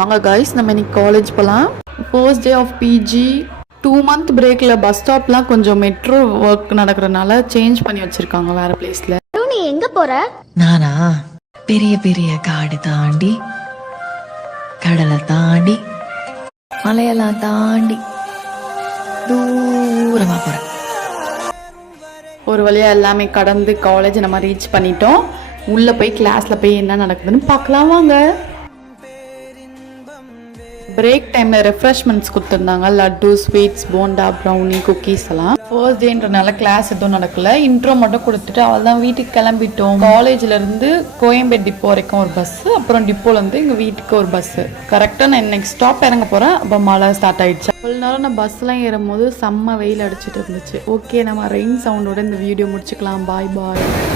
வாங்க கைஸ், நம்ம இன்னைக்கு காலேஜ் போகலாம். First day of PG. 2 month பிரேக்கில் பஸ் ஸ்டாப்லாம் கொஞ்சம் மெட்ரோ ஒர்க் நடக்கிறதுனால சேஞ்ச் பண்ணி வச்சுருக்காங்க வேறு பிளேஸில். நீ எங்கே போகிற? நானா பெரிய பெரிய காடு தாண்டி, கடலை தாண்டி, மலையெல்லாம் தாண்டி தூரமாக போகிறேன். ஒரு வழியாக எல்லாமே கடந்து காலேஜ் நம்ம ரீச் பண்ணிட்டோம். உள்ளே போய் கிளாஸில் போய் என்ன நடக்குதுன்னு பார்க்கலாம் வாங்க. பிரேக் டைமில் ரெஃப்ரெஷ்மெண்ட்ஸ் கொடுத்துருந்தாங்க. Laddu, sweets, bonda, brownie, cookies எல்லாம். ஃபர்ஸ்ட் டேன்றனால கிளாஸ் எதுவும் நடக்கல. இன்ட்ரோ மட்டும் கொடுத்துட்டு அவள் தான் வீட்டுக்கு கிளம்பிட்டோம். காலேஜ்லேருந்து கோயம்பேடு டிப்போ வரைக்கும் ஒரு பஸ்ஸு, அப்புறம் டிப்போலேருந்து எங்கள் வீட்டுக்கு ஒரு பஸ்ஸு. கரெக்டாக நான் நெக்ஸ்ட் ஸ்டாப் இறங்க போகிறேன். அப்போ மழை ஸ்டார்ட் ஆகிடுச்சு. ஒரு நேரம் நான் பஸ்லாம் ஏறும் போது செம்ம வெயில் அடிச்சுட்டு இருந்துச்சு. ஓகே, நம்ம ரெயின் சவுண்டோட இந்த வீடியோ முடிச்சுக்கலாம். பாய் பாய்.